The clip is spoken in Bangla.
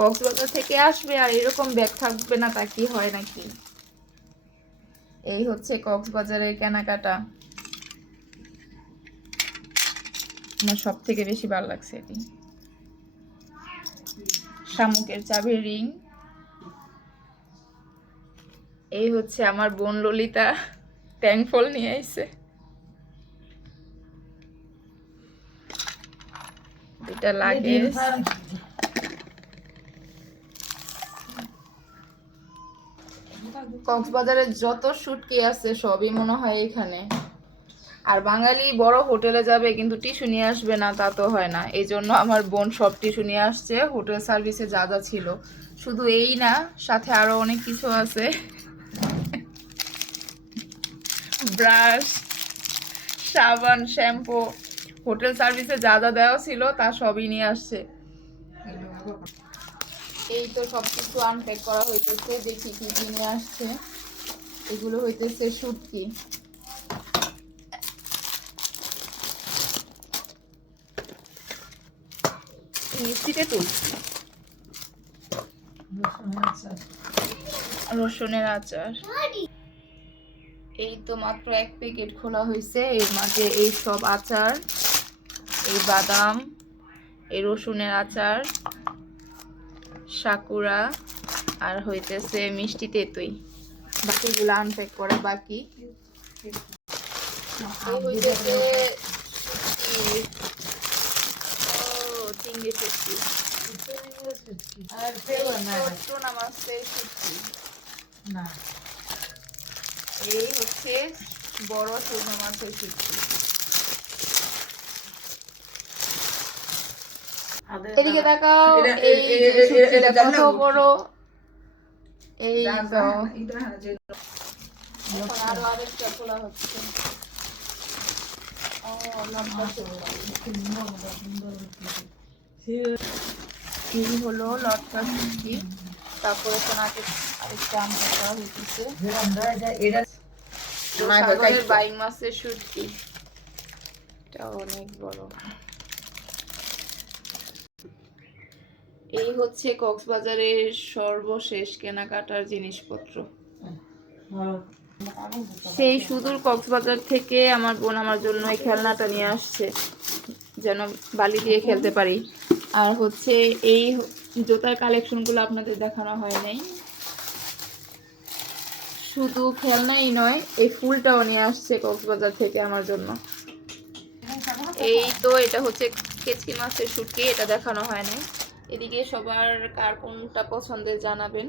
কক্সবাজার থেকে আসবে আর এরকম ব্যাগ থাকবে না তা কি হয় নাকি? এই হচ্ছে কক্সবাজারের কেনাকাটা। আমার সব থেকে বেশি ভালো লাগছে এটি। শামুকের চাবির রিং। এই হচ্ছে আমার বোন ললিতা। ট্যাঙ্কফল নিয়ে আইছে। এটা লাগে কক্সবাজারে যত শুটকি আছে সবই মনে হয় এখানে। আর বাঙালি বড় হোটেলে যাবে কিন্তু টিস্যু নিয়ে আসবে না, তা তো হয় না। এই জন্য আমার বোন সব টিস্যু নিয়ে আসছে, হোটেল সার্ভিসে যা যা ছিল। শুধু এই না, সাথে আরও অনেক কিছু আছে। ব্রাশ, সাবান, শ্যাম্পু, হোটেল সার্ভিসে যা যা দেওয়া ছিল তা সবই নিয়ে আসছে। এই তো সব কিছু আনপ্যাক করা হইতেছে দেখি কি কি নিয়ে আসছে। এগুলো হইতেছে শুটকি। মিষ্টিতে তুল রসুনের আচার। এই তো মাত্র এক প্যাকেট খোলা হয়েছে এর মাঝে এই সব আচার এই বাদাম এই রসুনের আচার। সাকুরা আর হইতেছে মিষ্টি তেতুই। বাকিগুলো আনপ্যাক করে বাকি। হইতেছে চিংড়ি শুটকি। আর পেল না মাছের শুটকি। এই হচ্ছে বড় টুনা মাছের শুটকি এদিকে তাকাও এই এটা কত বড়। এই তো। এটা আরও আরেকটা খোলা হচ্ছে। ও, লম্বা এই হলো? লটকা শুটকি তারপরে আরেকটা আমরা করা হইতেছে। এটা মাছের শুটকি এটা অনেক বড়। এই হচ্ছে কক্সবাজারের সর্বশেষ কেনাকাটার জিনিসপত্র। সেই সুদূর কক্সবাজার থেকে আমার বোন আমার জন্য এই খেলনাটা নিয়ে আসছে, যেন বালি দিয়ে খেলতে পারি। আর হচ্ছে এই জুতার কালেকশনগুলো আপনাদের দেখানো হয় নাই। শুধু খেলনাই নয়, এই ফুলটাও নিয়ে আসছে কক্সবাজার থেকে আমার জন্য। এই তো এটা হচ্ছে কেচকি মাছের শুটকি, এটা দেখানো হয় না এদিকে সবার কার কোনটা পছন্দের জানাবেন।